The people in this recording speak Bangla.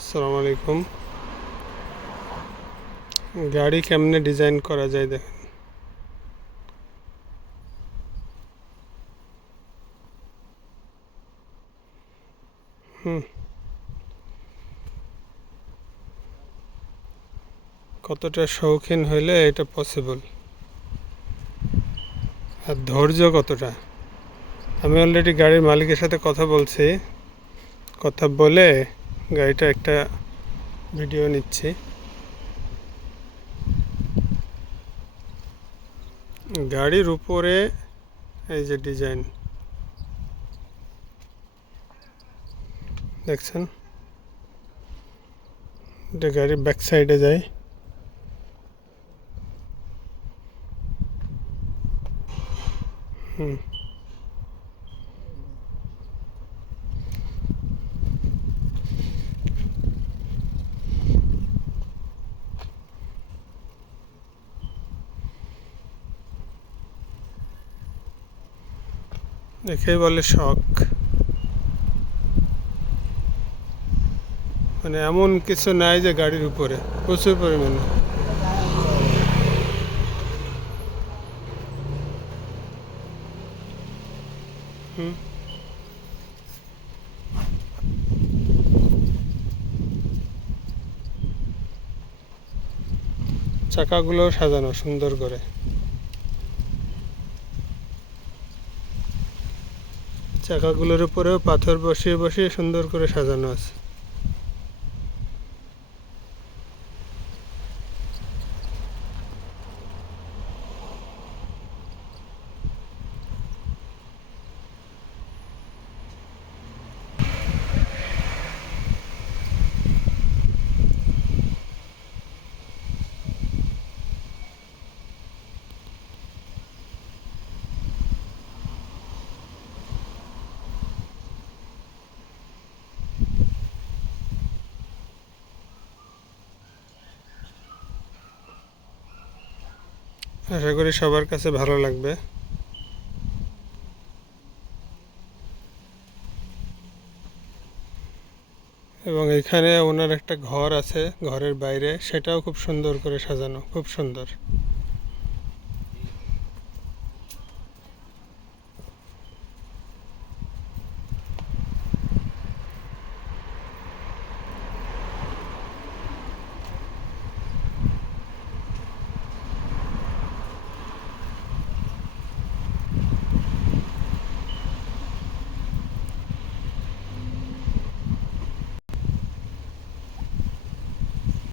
আসসালামু আলাইকুম গাড়ি কেমনে ডিজাইন করা যায় দেখেন। কতটা শৌখিন হইলে এটা পসিবল আর ধৈর্য কতটা। আমি অলরেডি গাড়ির মালিকের সাথে কথা বলছি। কথা বলে গাড়িটা একটা ভিডিও নিচ্ছি। গাড়ির উপরে এই যে ডিজাইন। দেখছেন? এটা গাড়ির ব্যাক সাইডে যায়। হুম। একেই বলে শখ। মানে এমন কিছু নাই যে গাড়ির উপরে, প্রচুর পরিমাণে। চাকাগুলো সাজানো সুন্দর করে। চাকাগুলোর উপরেও পাথর বসিয়ে বসিয়ে সুন্দর করে সাজানো আছে। আশা করি সবার কাছে ভালো লাগবে। এবং এখানে ওনার একটা ঘর আছে, ঘরের বাইরে। সেটাও খুব সুন্দর করে সাজানো, খুব সুন্দর।